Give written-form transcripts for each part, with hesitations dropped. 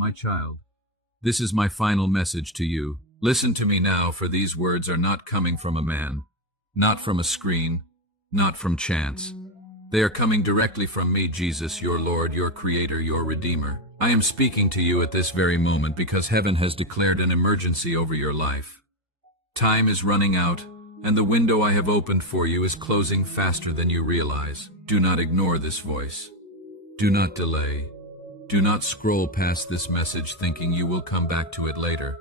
My child, this is my final message to you. Listen to me now, for these words are not coming from a man, not from a screen, not from chance. They are coming directly from me, Jesus, your Lord, your Creator, your Redeemer. I am speaking to you at this very moment because heaven has declared an emergency over your life. Time is running out, and the window I have opened for you is closing faster than you realize. Do not ignore this voice. Do not delay. Do not scroll past this message thinking you will come back to it later.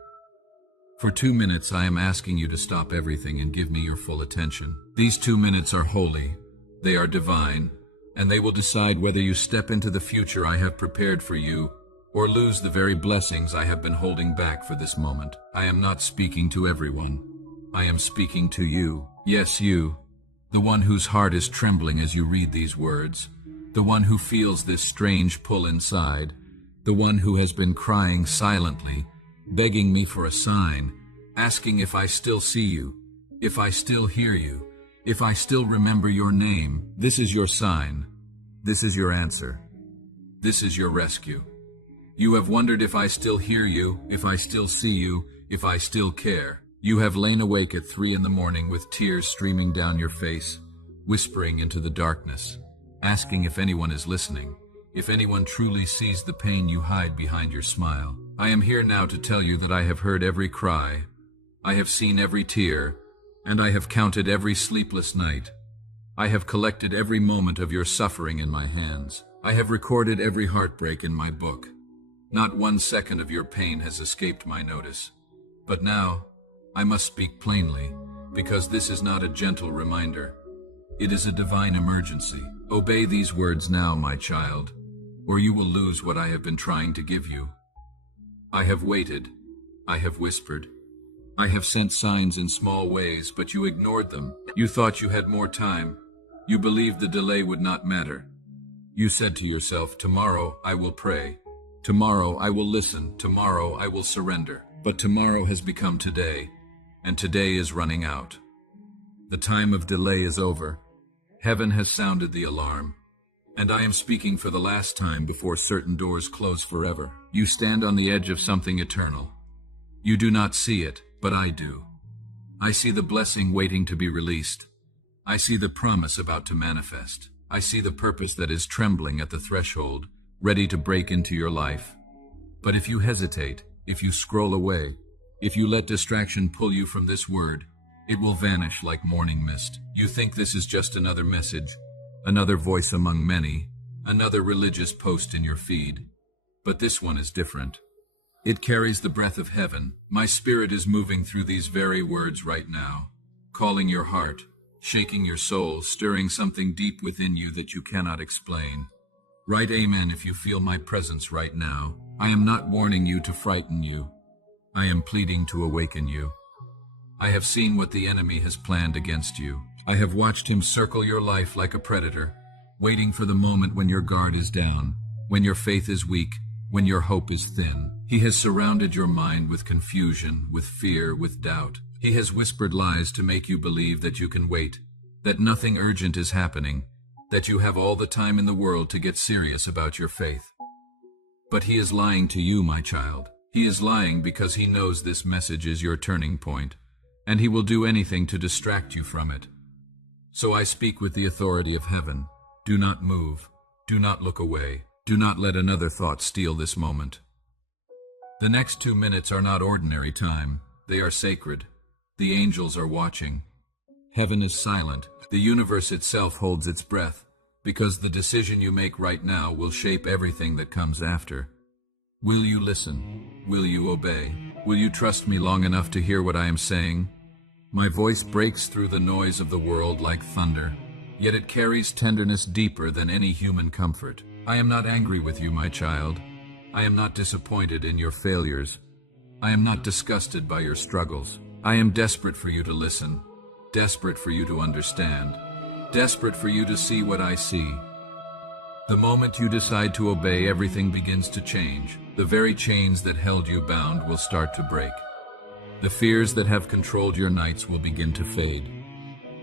For 2 minutes, I am asking you to stop everything and give me your full attention. These 2 minutes are holy, they are divine, and they will decide whether you step into the future I have prepared for you or lose the very blessings I have been holding back for this moment. I am not speaking to everyone. I am speaking to you. Yes, you, the one whose heart is trembling as you read these words, the one who feels this strange pull inside, the one who has been crying silently, begging me for a sign, asking if I still see you, if I still hear you, if I still remember your name. This is your sign. This is your answer. This is your rescue. You have wondered if I still hear you, if I still see you, if I still care. You have lain awake at 3 in the morning with tears streaming down your face, whispering into the darkness, asking if anyone is listening, if anyone truly sees the pain you hide behind your smile. I am here now to tell you that I have heard every cry, I have seen every tear, and I have counted every sleepless night. I have collected every moment of your suffering in my hands. I have recorded every heartbreak in my book. Not 1 second of your pain has escaped my notice. But now, I must speak plainly, because this is not a gentle reminder. It is a divine emergency. Obey these words now, my child, or you will lose what I have been trying to give you. I have waited. I have whispered. I have sent signs in small ways, but you ignored them. You thought you had more time. You believed the delay would not matter. You said to yourself, tomorrow I will pray. Tomorrow I will listen. Tomorrow I will surrender. But tomorrow has become today, and today is running out. The time of delay is over. Heaven has sounded the alarm, and I am speaking for the last time before certain doors close forever. You stand on the edge of something eternal. You do not see it, but I do. I see the blessing waiting to be released. I see the promise about to manifest. I see the purpose that is trembling at the threshold, ready to break into your life. But if you hesitate, if you scroll away, if you let distraction pull you from this word, it will vanish like morning mist. You think this is just another message, another voice among many, another religious post in your feed. But this one is different. It carries the breath of heaven. My spirit is moving through these very words right now, calling your heart, shaking your soul, stirring something deep within you that you cannot explain. Write amen if you feel my presence right now. I am not warning you to frighten you. I am pleading to awaken you. I have seen what the enemy has planned against you. I have watched him circle your life like a predator, waiting for the moment when your guard is down, when your faith is weak, when your hope is thin. He has surrounded your mind with confusion, with fear, with doubt. He has whispered lies to make you believe that you can wait, that nothing urgent is happening, that you have all the time in the world to get serious about your faith. But he is lying to you, my child. He is lying because he knows this message is your turning point, and he will do anything to distract you from it. So I speak with the authority of heaven. Do not move. Do not look away. Do not let another thought steal this moment. The next 2 minutes are not ordinary time. They are sacred. The angels are watching. Heaven is silent. The universe itself holds its breath, because the decision you make right now will shape everything that comes after. Will you listen? Will you obey? Will you trust me long enough to hear what I am saying? My voice breaks through the noise of the world like thunder, yet it carries tenderness deeper than any human comfort. I am not angry with you, my child. I am not disappointed in your failures. I am not disgusted by your struggles. I am desperate for you to listen, desperate for you to understand, desperate for you to see what I see. The moment you decide to obey, everything begins to change. The very chains that held you bound will start to break. The fears that have controlled your nights will begin to fade.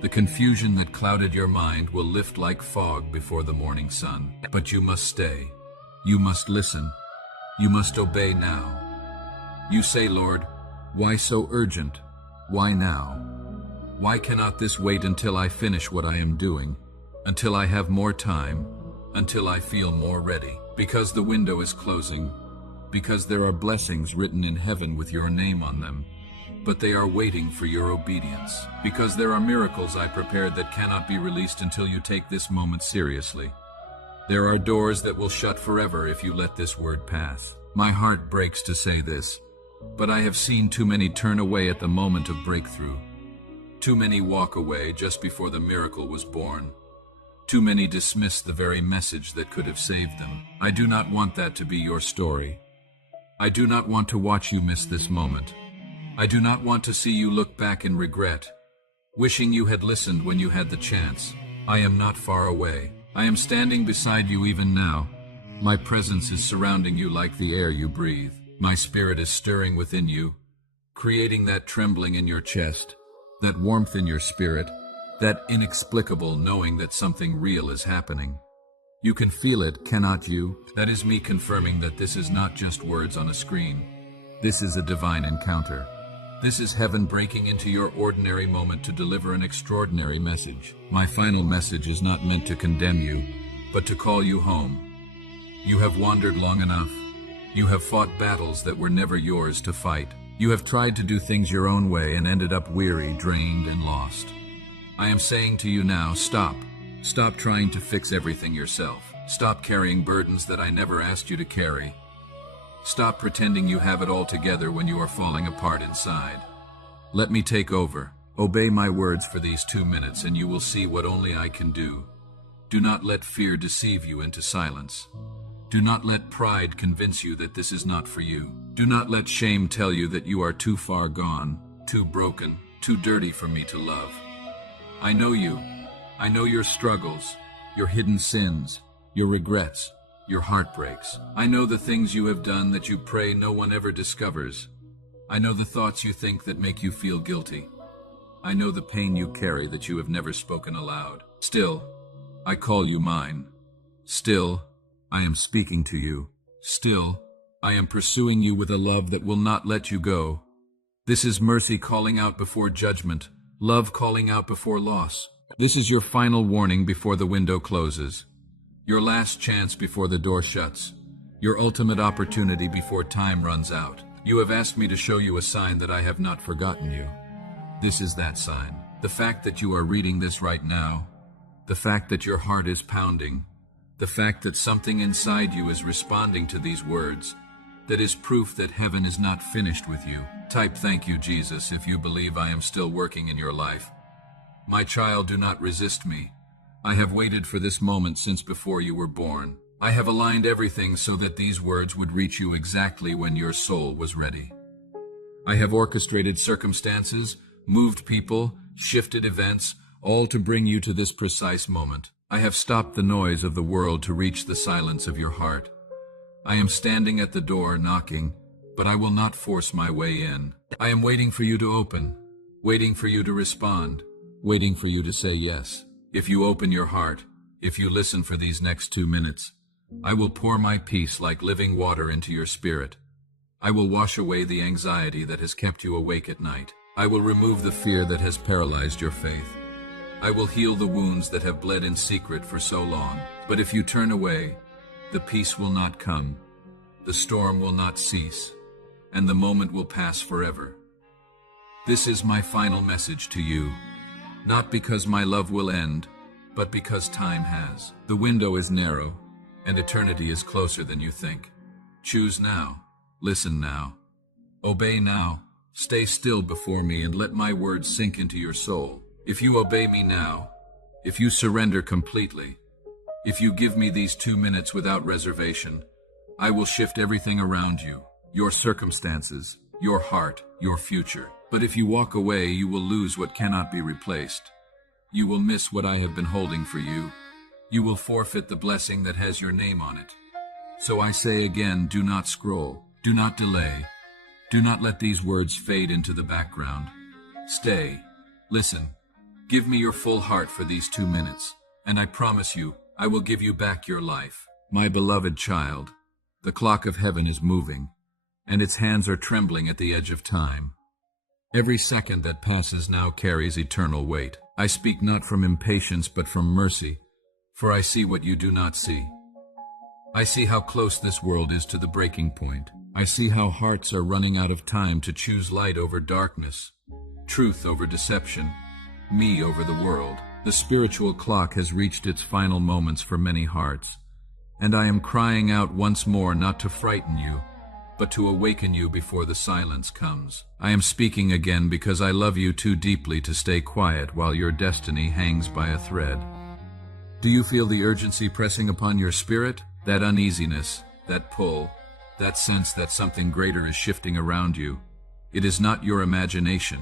The confusion that clouded your mind will lift like fog before the morning sun. But you must stay. You must listen. You must obey now. You say, Lord, why so urgent? Why now? Why cannot this wait until I finish what I am doing? Until I have more time? Until I feel more ready? Because the window is closing. Because there are blessings written in heaven with your name on them. But they are waiting for your obedience. Because there are miracles I prepared that cannot be released until you take this moment seriously. There are doors that will shut forever if you let this word pass. My heart breaks to say this, but I have seen too many turn away at the moment of breakthrough. Too many walk away just before the miracle was born. Too many dismiss the very message that could have saved them. I do not want that to be your story. I do not want to watch you miss this moment. I do not want to see you look back in regret, wishing you had listened when you had the chance. I am not far away. I am standing beside you even now. My presence is surrounding you like the air you breathe. My spirit is stirring within you, creating that trembling in your chest, that warmth in your spirit, that inexplicable knowing that something real is happening. You can feel it, cannot you? That is me confirming that this is not just words on a screen. This is a divine encounter. This is heaven breaking into your ordinary moment to deliver an extraordinary message. My final message is not meant to condemn you, but to call you home. You have wandered long enough. You have fought battles that were never yours to fight. You have tried to do things your own way and ended up weary, drained, and lost. I am saying to you now, stop. Stop trying to fix everything yourself. Stop carrying burdens that I never asked you to carry. Stop pretending you have it all together when you are falling apart inside. Let me take over. Obey my words for these 2 minutes and you will see what only I can do. Do not let fear deceive you into silence. Do not let pride convince you that this is not for you. Do not let shame tell you that you are too far gone, too broken, too dirty for me to love. I know you. I know your struggles, your hidden sins, your regrets, your heartbreaks. I know the things you have done that you pray no one ever discovers. I know the thoughts you think that make you feel guilty. I know the pain you carry that you have never spoken aloud. Still, I call you mine. Still, I am speaking to you. Still, I am pursuing you with a love that will not let you go. This is mercy calling out before judgment, love calling out before loss. This is your final warning before the window closes. Your last chance before the door shuts. Your ultimate opportunity before time runs out. You have asked me to show you a sign that I have not forgotten you. This is that sign. The fact that you are reading this right now, the fact that your heart is pounding, the fact that something inside you is responding to these words, that is proof that heaven is not finished with you. Type "Thank you, Jesus," if you believe I am still working in your life. My child, do not resist me. I have waited for this moment since before you were born. I have aligned everything so that these words would reach you exactly when your soul was ready. I have orchestrated circumstances, moved people, shifted events, all to bring you to this precise moment. I have stopped the noise of the world to reach the silence of your heart. I am standing at the door knocking, but I will not force my way in. I am waiting for you to open, waiting for you to respond, waiting for you to say yes. If you open your heart, if you listen for these next 2 minutes, I will pour my peace like living water into your spirit. I will wash away the anxiety that has kept you awake at night. I will remove the fear that has paralyzed your faith. I will heal the wounds that have bled in secret for so long. But if you turn away, the peace will not come, the storm will not cease, and the moment will pass forever. This is my final message to you, not because my love will end, but because time has. The window is narrow, and eternity is closer than you think. Choose now, listen now, obey now, stay still before me and let my words sink into your soul. If you obey me now, if you surrender completely, if you give me these 2 minutes without reservation, I will shift everything around you, your circumstances, your heart, your future. But if you walk away, you will lose what cannot be replaced. You will miss what I have been holding for you. You will forfeit the blessing that has your name on it. So I say again, do not scroll, do not delay, do not let these words fade into the background. Stay, listen, give me your full heart for these 2 minutes, and I promise you, I will give you back your life. My beloved child, The clock of heaven is moving, and its hands are trembling at the edge of time. Every second that passes now carries eternal weight. I speak not from impatience but from mercy, for I see what you do not see. I see how close this world is to the breaking point. I see how hearts are running out of time to choose light over darkness, truth over deception, me over the world. The spiritual clock has reached its final moments for many hearts, and I am crying out once more not to frighten you, but to awaken you before the silence comes. I am speaking again because I love you too deeply to stay quiet while your destiny hangs by a thread. Do you feel the urgency pressing upon your spirit? That uneasiness, that pull, that sense that something greater is shifting around you? It is not your imagination.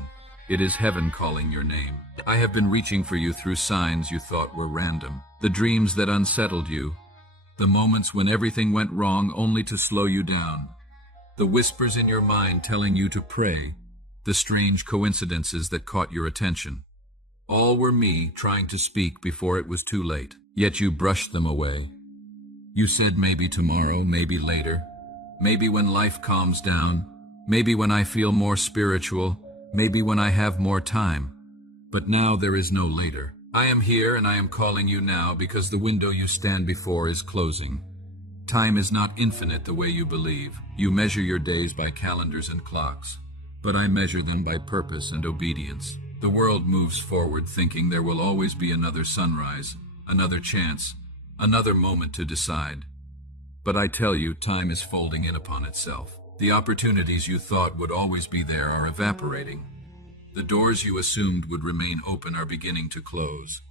It is heaven calling your name. I have been reaching for you through signs you thought were random, the dreams that unsettled you, the moments when everything went wrong only to slow you down, the whispers in your mind telling you to pray, the strange coincidences that caught your attention. All were me trying to speak before it was too late, yet you brushed them away. You said maybe tomorrow, maybe later, maybe when life calms down, maybe when I feel more spiritual, maybe when I have more time. But now there is no later. I am here and I am calling you now because the window you stand before is closing. Time is not infinite the way you believe. You measure your days by calendars and clocks, but I measure them by purpose and obedience. The world moves forward thinking there will always be another sunrise, another chance, another moment to decide. But I tell you, time is folding in upon itself. The opportunities you thought would always be there are evaporating. The doors you assumed would remain open are beginning to close.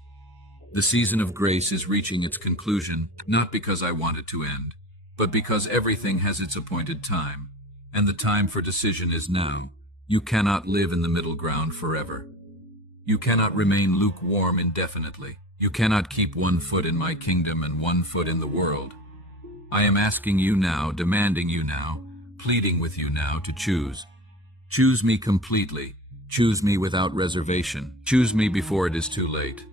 The season of grace is reaching its conclusion, not because I want it to end, but because everything has its appointed time, and the time for decision is now. You cannot live in the middle ground forever. You cannot remain lukewarm indefinitely. You cannot keep one foot in my kingdom and one foot in the world. I am asking you now, demanding you now, pleading with you now to choose. Choose me completely. Choose me without reservation. Choose me before it is too late.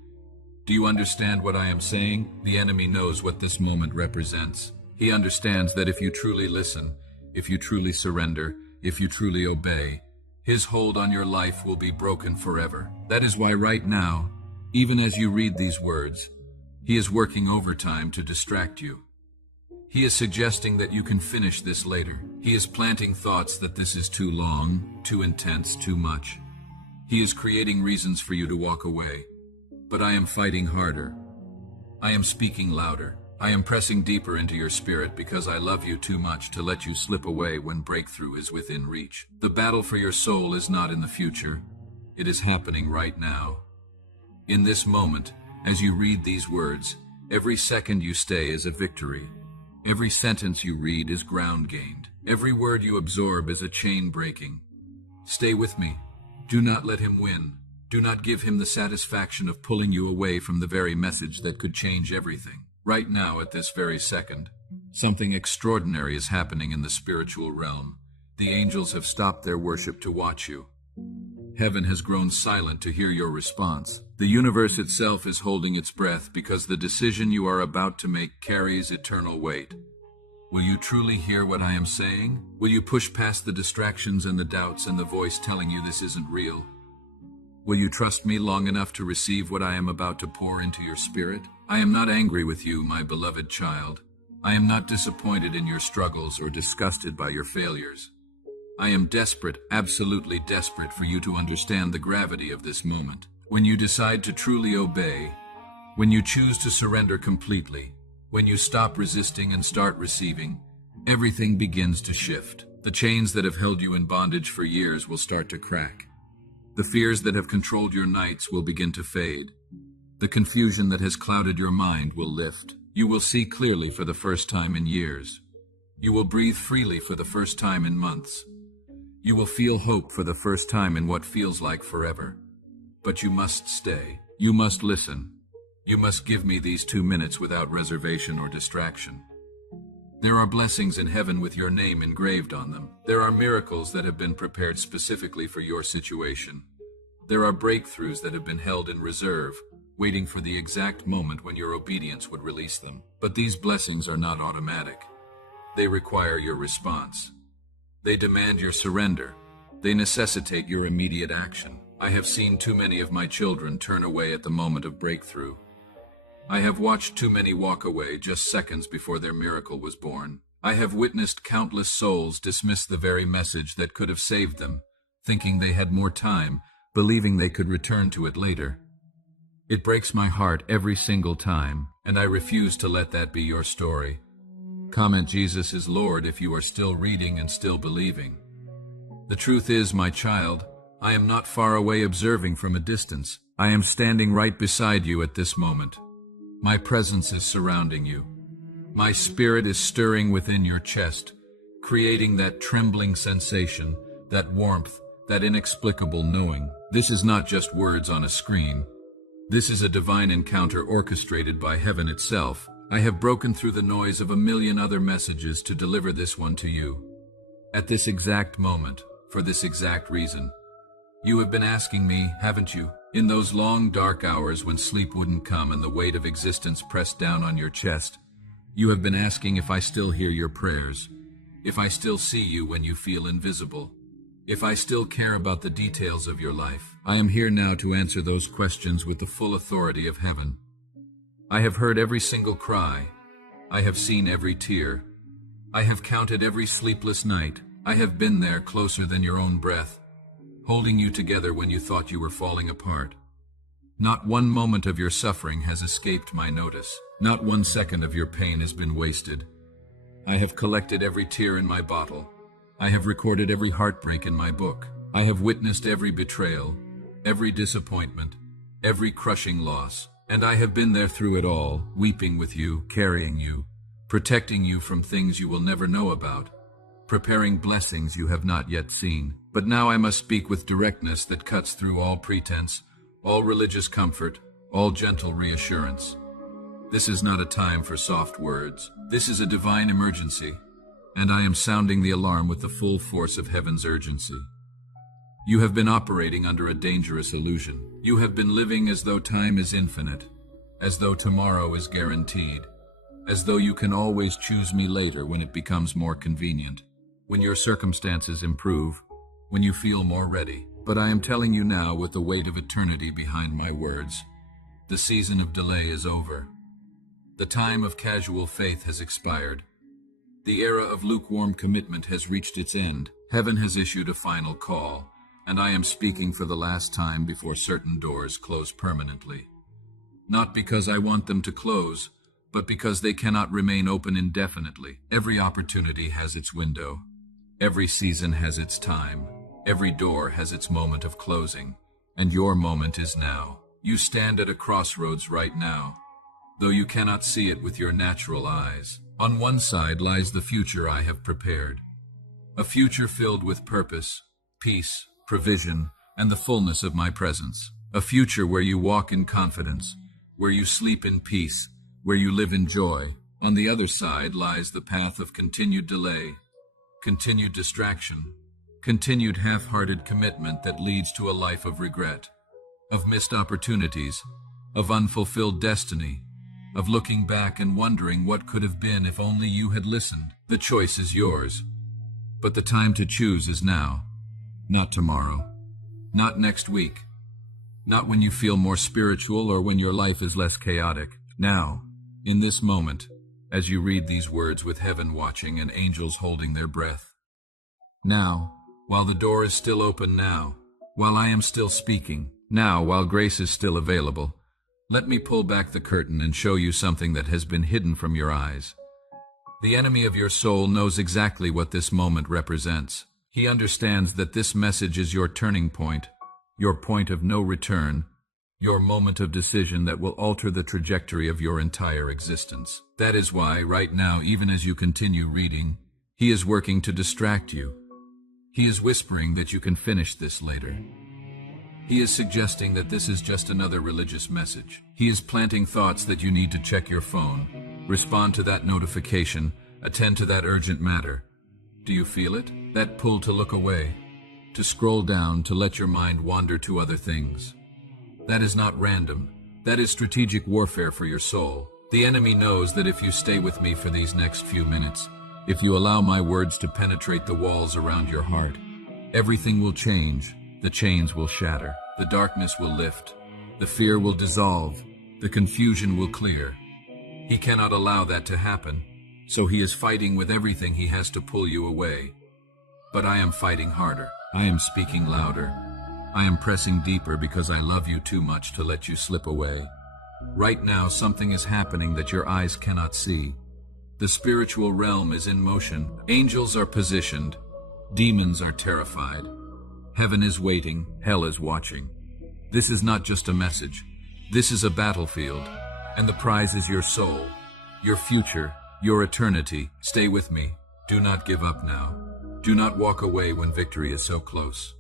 Do you understand what I am saying? The enemy knows what this moment represents. He understands that if you truly listen, if you truly surrender, if you truly obey, his hold on your life will be broken forever. That is why right now, even as you read these words, he is working overtime to distract you. He is suggesting that you can finish this later. He is planting thoughts that this is too long, too intense, too much. He is creating reasons for you to walk away. But I am fighting harder. I am speaking louder. I am pressing deeper into your spirit because I love you too much to let you slip away when breakthrough is within reach. The battle for your soul is not in the future. It is happening right now. In this moment, as you read these words, every second you stay is a victory. Every sentence you read is ground gained. Every word you absorb is a chain breaking. Stay with me. Do not let him win. Do not give him the satisfaction of pulling you away from the very message that could change everything. Right now, at this very second, something extraordinary is happening in the spiritual realm. The angels have stopped their worship to watch you. Heaven has grown silent to hear your response. The universe itself is holding its breath because the decision you are about to make carries eternal weight. Will you truly hear what I am saying? Will you push past the distractions and the doubts and the voice telling you this isn't real? Will you trust me long enough to receive what I am about to pour into your spirit? I am not angry with you, my beloved child. I am not disappointed in your struggles or disgusted by your failures. I am desperate, absolutely desperate for you to understand the gravity of this moment. When you decide to truly obey, when you choose to surrender completely, when you stop resisting and start receiving, everything begins to shift. The chains that have held you in bondage for years will start to crack. The fears that have controlled your nights will begin to fade. The confusion that has clouded your mind will lift. You will see clearly for the first time in years. You will breathe freely for the first time in months. You will feel hope for the first time in what feels like forever. But you must stay. You must listen. You must give me these 2 minutes without reservation or distraction. There are blessings in heaven with your name engraved on them. There are miracles that have been prepared specifically for your situation. There are breakthroughs that have been held in reserve, waiting for the exact moment when your obedience would release them. But these blessings are not automatic. They require your response. They demand your surrender. They necessitate your immediate action. I have seen too many of my children turn away at the moment of breakthrough. I have watched too many walk away just seconds before their miracle was born. I have witnessed countless souls dismiss the very message that could have saved them, thinking they had more time, believing they could return to it later. It breaks my heart every single time, and I refuse to let that be your story. Comment Jesus is Lord if you are still reading and still believing. The truth is, my child, I am not far away observing from a distance. I am standing right beside you at this moment. My presence is surrounding you. My spirit is stirring within your chest, creating that trembling sensation, that warmth, that inexplicable knowing. This is not just words on a screen. This is a divine encounter orchestrated by heaven itself. I have broken through the noise of a million other messages to deliver this one to you. At this exact moment, for this exact reason. You have been asking me, haven't you? In those long, dark hours when sleep wouldn't come and the weight of existence pressed down on your chest, you have been asking if I still hear your prayers, if I still see you when you feel invisible, if I still care about the details of your life. I am here now to answer those questions with the full authority of heaven. I have heard every single cry. I have seen every tear. I have counted every sleepless night. I have been there closer than your own breath, holding you together when you thought you were falling apart. Not one moment of your suffering has escaped my notice. Not 1 second of your pain has been wasted. I have collected every tear in my bottle. I have recorded every heartbreak in my book. I have witnessed every betrayal, every disappointment, every crushing loss. And I have been there through it all, weeping with you, carrying you, protecting you from things you will never know about, preparing blessings you have not yet seen. But now I must speak with directness that cuts through all pretense, all religious comfort, all gentle reassurance. This is not a time for soft words. This is a divine emergency, and I am sounding the alarm with the full force of heaven's urgency. You have been operating under a dangerous illusion. You have been living as though time is infinite, as though tomorrow is guaranteed, as though you can always choose me later when it becomes more convenient, when your circumstances improve, when you feel more ready. But I am telling you now with the weight of eternity behind my words, the season of delay is over. The time of casual faith has expired. The era of lukewarm commitment has reached its end. Heaven has issued a final call, and I am speaking for the last time before certain doors close permanently. Not because I want them to close, but because they cannot remain open indefinitely. Every opportunity has its window. Every season has its time. Every door has its moment of closing. And your moment is now. You stand at a crossroads right now, though you cannot see it with your natural eyes. On one side lies the future I have prepared. A future filled with purpose, peace, provision, and the fullness of my presence. A future where you walk in confidence, where you sleep in peace, where you live in joy. On the other side lies the path of continued delay, continued distraction, continued half-hearted commitment that leads to a life of regret, of missed opportunities, of unfulfilled destiny, of looking back and wondering what could have been if only you had listened. The choice is yours, but the time to choose is now. Not tomorrow, not next week, not when you feel more spiritual or when your life is less chaotic. Now, in this moment, as you read these words with heaven watching and angels holding their breath. Now, while the door is still open now, while I am still speaking, now while grace is still available, let me pull back the curtain and show you something that has been hidden from your eyes. The enemy of your soul knows exactly what this moment represents. He understands that this message is your turning point, your point of no return, your moment of decision that will alter the trajectory of your entire existence. That is why, right now, even as you continue reading, he is working to distract you. He is whispering that you can finish this later. He is suggesting that this is just another religious message. He is planting thoughts that you need to check your phone, respond to that notification, attend to that urgent matter. Do you feel it? That pull to look away, to scroll down, to let your mind wander to other things. That is not random. That is strategic warfare for your soul. The enemy knows that if you stay with me for these next few minutes, If you allow my words to penetrate the walls around your heart, everything will change. The chains will shatter. The darkness will lift. The fear will dissolve. The confusion will clear. He cannot allow that to happen, so he is fighting with everything he has to pull you away. But I am fighting harder. I am speaking louder. I am pressing deeper because I love you too much to let you slip away. Right now, something is happening that your eyes cannot see. The spiritual realm is in motion. Angels are positioned. Demons are terrified. Heaven is waiting. Hell is watching. This is not just a message. This is a battlefield. And the prize is your soul, your future, your eternity. Stay with me. Do not give up now. Do not walk away when victory is so close.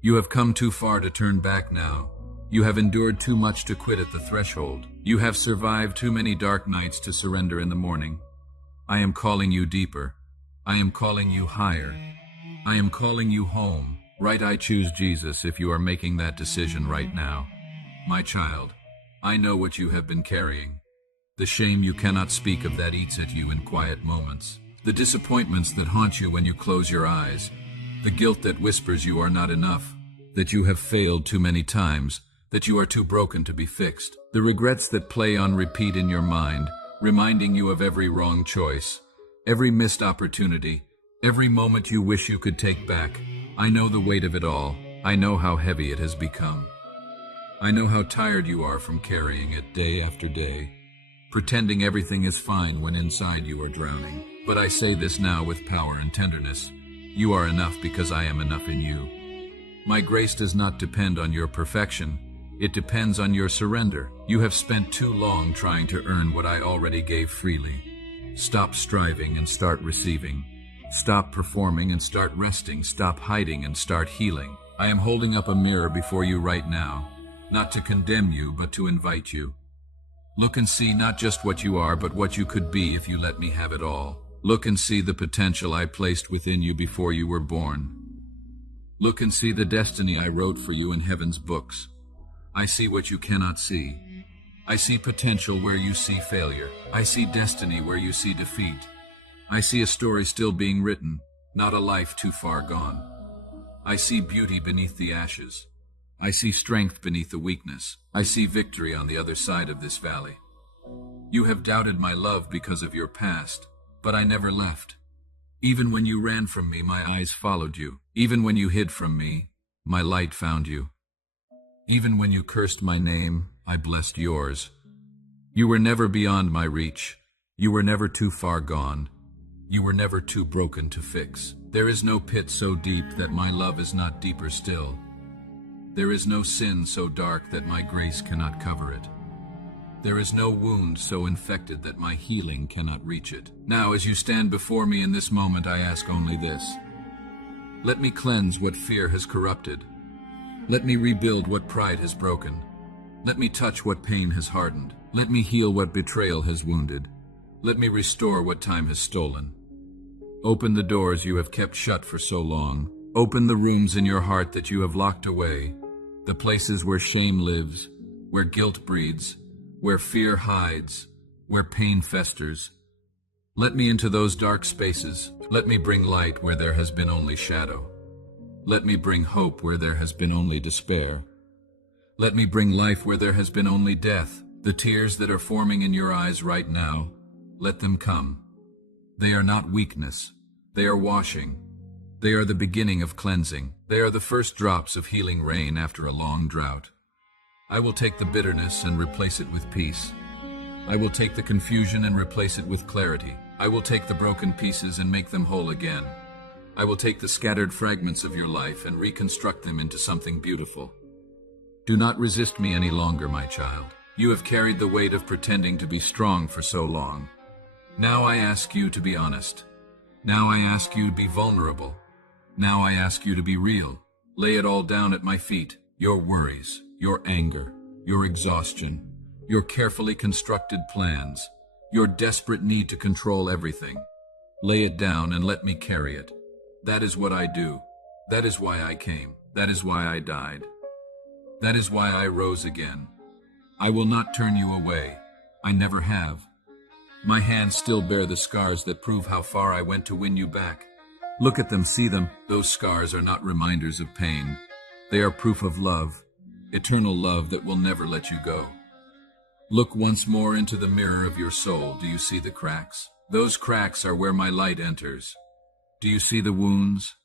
You have come too far to turn back now. You have endured too much to quit at the threshold. You have survived too many dark nights to surrender in the morning. I am calling you deeper. I am calling you higher. I am calling you home. Right, I choose Jesus if you are making that decision right now. My child, I know what you have been carrying. The shame you cannot speak of that eats at you in quiet moments. The disappointments that haunt you when you close your eyes. The guilt that whispers you are not enough, that you have failed too many times, that you are too broken to be fixed. The regrets that play on repeat in your mind, reminding you of every wrong choice, every missed opportunity, every moment you wish you could take back. I know the weight of it all. I know how heavy it has become. I know how tired you are from carrying it day after day, pretending everything is fine when inside you are drowning. But I say this now with power and tenderness. You are enough because I am enough in you. My grace does not depend on your perfection. It depends on your surrender. You have spent too long trying to earn what I already gave freely. Stop striving and start receiving. Stop performing and start resting. Stop hiding and start healing. I am holding up a mirror before you right now, not to condemn you, but to invite you. Look and see not just what you are, but what you could be if you let me have it all. Look and see the potential I placed within you before you were born. Look and see the destiny I wrote for you in heaven's books. I see what you cannot see. I see potential where you see failure. I see destiny where you see defeat. I see a story still being written, not a life too far gone. I see beauty beneath the ashes. I see strength beneath the weakness. I see victory on the other side of this valley. You have doubted my love because of your past, but I never left. Even when you ran from me, my eyes followed you. Even when you hid from me, my light found you. Even when you cursed my name, I blessed yours. You were never beyond my reach. You were never too far gone. You were never too broken to fix. There is no pit so deep that my love is not deeper still. There is no sin so dark that my grace cannot cover it. There is no wound so infected that my healing cannot reach it. Now, as you stand before me in this moment, I ask only this. Let me cleanse what fear has corrupted. Let me rebuild what pride has broken. Let me touch what pain has hardened. Let me heal what betrayal has wounded. Let me restore what time has stolen. Open the doors you have kept shut for so long. Open the rooms in your heart that you have locked away. The places where shame lives, where guilt breeds, where fear hides, where pain festers. Let me into those dark spaces. Let me bring light where there has been only shadow. Let me bring hope where there has been only despair. Let me bring life where there has been only death. The tears that are forming in your eyes right now, let them come. They are not weakness. They are washing. They are the beginning of cleansing. They are the first drops of healing rain after a long drought. I will take the bitterness and replace it with peace. I will take the confusion and replace it with clarity. I will take the broken pieces and make them whole again. I will take the scattered fragments of your life and reconstruct them into something beautiful. Do not resist me any longer, my child. You have carried the weight of pretending to be strong for so long. Now I ask you to be honest. Now I ask you to be vulnerable. Now I ask you to be real. Lay it all down at my feet. Your worries, your anger, your exhaustion, your carefully constructed plans, your desperate need to control everything. Lay it down and let me carry it. That is what I do. That is why I came. That is why I died. That is why I rose again. I will not turn you away. I never have. My hands still bear the scars that prove how far I went to win you back. Look at them, see them. Those scars are not reminders of pain. They are proof of love, eternal love that will never let you go. Look once more into the mirror of your soul. Do you see the cracks? Those cracks are where my light enters. Do you see the wounds?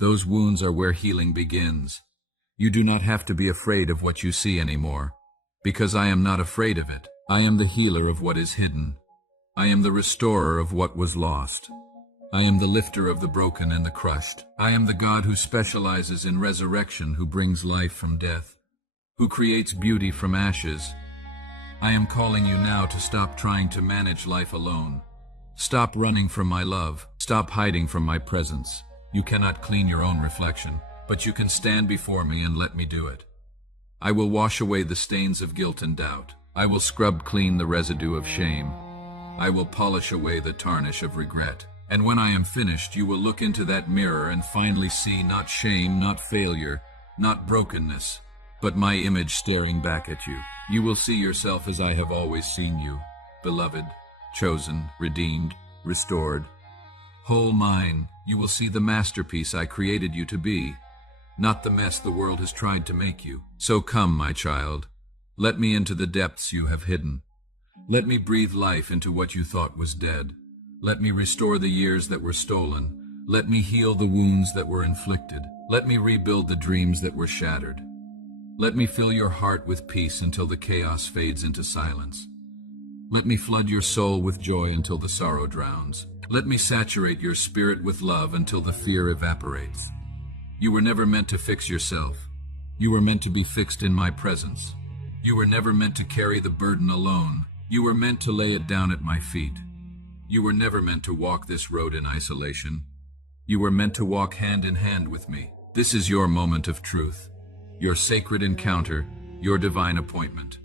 Those wounds are where healing begins. You do not have to be afraid of what you see anymore, because I am not afraid of it. I am the healer of what is hidden. I am the restorer of what was lost. I am the lifter of the broken and the crushed. I am the God who specializes in resurrection, who brings life from death, who creates beauty from ashes. I am calling you now to stop trying to manage life alone. Stop running from my love. Stop hiding from my presence. You cannot clean your own reflection, but you can stand before me and let me do it. I will wash away the stains of guilt and doubt. I will scrub clean the residue of shame. I will polish away the tarnish of regret. And when I am finished, you will look into that mirror and finally see not shame, not failure, not brokenness, but my image staring back at you. You will see yourself as I have always seen you, beloved, chosen, redeemed, restored. Whole mine, you will see the masterpiece I created you to be, not the mess the world has tried to make you. So come, my child, let me into the depths you have hidden. Let me breathe life into what you thought was dead. Let me restore the years that were stolen. Let me heal the wounds that were inflicted. Let me rebuild the dreams that were shattered. Let me fill your heart with peace until the chaos fades into silence. Let me flood your soul with joy until the sorrow drowns. Let me saturate your spirit with love until the fear evaporates. You were never meant to fix yourself. You were meant to be fixed in my presence. You were never meant to carry the burden alone. You were meant to lay it down at my feet. You were never meant to walk this road in isolation. You were meant to walk hand in hand with me. This is your moment of truth, your sacred encounter, your divine appointment.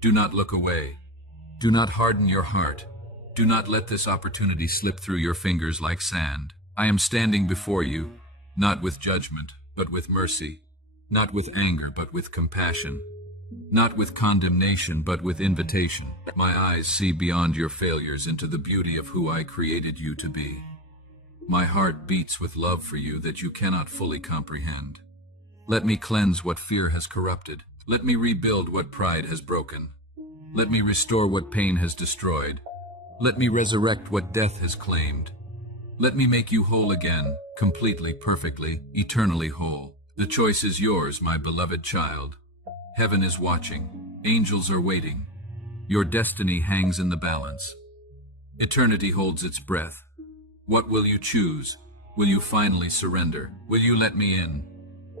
Do not look away. Do not harden your heart. Do not let this opportunity slip through your fingers like sand. I am standing before you, not with judgment, but with mercy, not with anger, but with compassion, not with condemnation, but with invitation. My eyes see beyond your failures into the beauty of who I created you to be. My heart beats with love for you that you cannot fully comprehend. Let me cleanse what fear has corrupted. Let me rebuild what pride has broken. Let me restore what pain has destroyed. Let me resurrect what death has claimed. Let me make you whole again, completely, perfectly, eternally whole. The choice is yours, my beloved child. Heaven is watching. Angels are waiting. Your destiny hangs in the balance. Eternity holds its breath. What will you choose? Will you finally surrender? Will you let me in?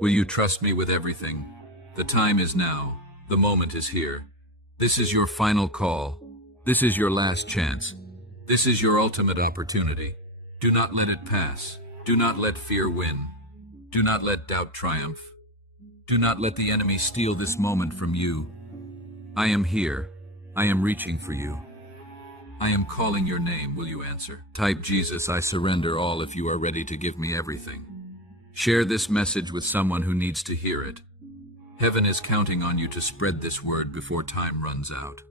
Will you trust me with everything? The time is now. The moment is here. This is your final call. This is your last chance. This is your ultimate opportunity. Do not let it pass. Do not let fear win. Do not let doubt triumph. Do not let the enemy steal this moment from you. I am here. I am reaching for you. I am calling your name. Will you answer? Type Jesus, I surrender all if you are ready to give me everything. Share this message with someone who needs to hear it. Heaven is counting on you to spread this word before time runs out.